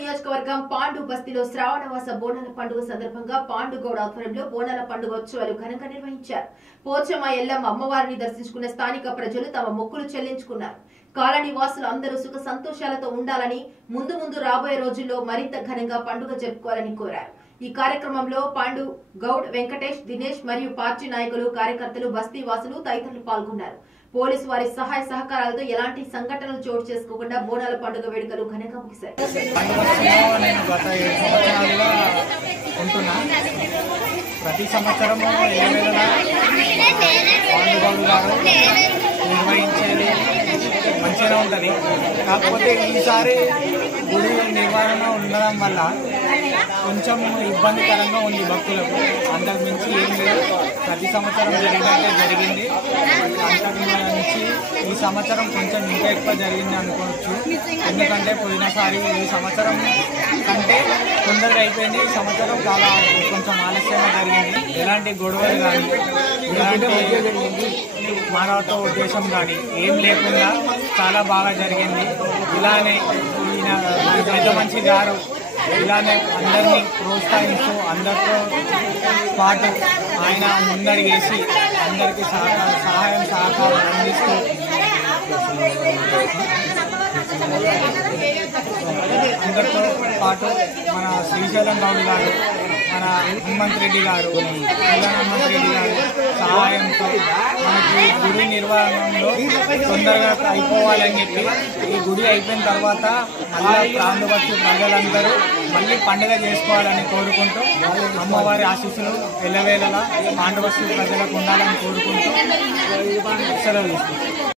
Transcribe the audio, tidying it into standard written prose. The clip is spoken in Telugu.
నియోజకవర్గం పాండు బస్తీలో శ్రావణమాస బోనాల పండుగ సందర్భంగా పాండు గౌడ్ ఆధ్వర్యంలో బోనాల పండుగ ఉత్సవాలు ఘనంగా నిర్వహించారు. పోచమ్మ ఎల్లమ్మ అమ్మవారిని దర్శించుకున్న స్థానిక ప్రజలు తమ మొక్కులు చెల్లించుకున్నారు. కాలనీ వాసులు అందరూ సుఖ సంతోషాలతో ఉండాలని, ముందు రాబోయే రోజుల్లో మరింత ఘనంగా పండుగ జరుపుకోవాలని కోరారు. ఈ కార్యక్రమంలో పాండు గౌడ్, వెంకటేష్, దినేష్ మరియు పార్టీ నాయకులు, కార్యకర్తలు, బస్తీ వాసులు తదితరులు పాల్గొన్నారు. పోలీసు వారి సహాయ సహకారాలతో ఎలాంటి సంఘటనలు చోటు చేసుకోకుండా బోనాల పండుగ వేడుకలు ఘనంగా ముగిశాయి. ప్రతి సంవత్సరము నిర్వహించేది మంచిగా ఉంటుంది. కాకపోతే ఈసారి గుడి నిర్వహణ ఉండడం వల్ల కొంచెం ఇబ్బందికరంగా ఉంది భక్తులకు. అంతకు మించి ఏం లేదు, ప్రతి సంవత్సరం జరిగినట్టే జరిగింది. అంతకు మించి ఈ సంవత్సరం కొంచెం ఇంకా ఎక్కువ జరిగింది అనుకోవచ్చు. ఎందుకంటే పోయినసారి ఈ సంవత్సరం కంటే తొందరగా అయిపోయింది. ఈ సంవత్సరం చాలా కొంచెం ఆలస్యంగా జరిగింది. ఎలాంటి గొడవలు కానీ, ఎలాంటి మానవత ఉద్దేశం కానీ ఏం లేకుండా చాలా బాగా జరిగింది. ఇలానే పెద్ద మనిషి గారు ఇలానే అందరినీ ప్రోత్సహిస్తూ అందరితో పాటు ఆయన ముందడిగేసి అందరికీ సహాయం సహకారం అందిస్తూ అందరితో పాటు మన శ్రీశైలం గౌడ్ గారు, మన హనుమంత్ రెడ్డి గారు, హనుమంత్ రెడ్డి గారు సహాయంతో మనకి గుడి నిర్వహణలో తొందరగా అయిపోవాలని చెప్పి ఈ గుడి అయిపోయిన తర్వాత మళ్ళీ ప్రాంతవచ్చు ప్రజలందరూ మళ్ళీ పండుగ చేసుకోవాలని కోరుకుంటూ అమ్మవారి ఆశీస్సులు ఎల్లవేళలా పాండవస్తు ప్రజలకు ఉండాలని కోరుకుంటూ సెలవు తీసుకుంటాం.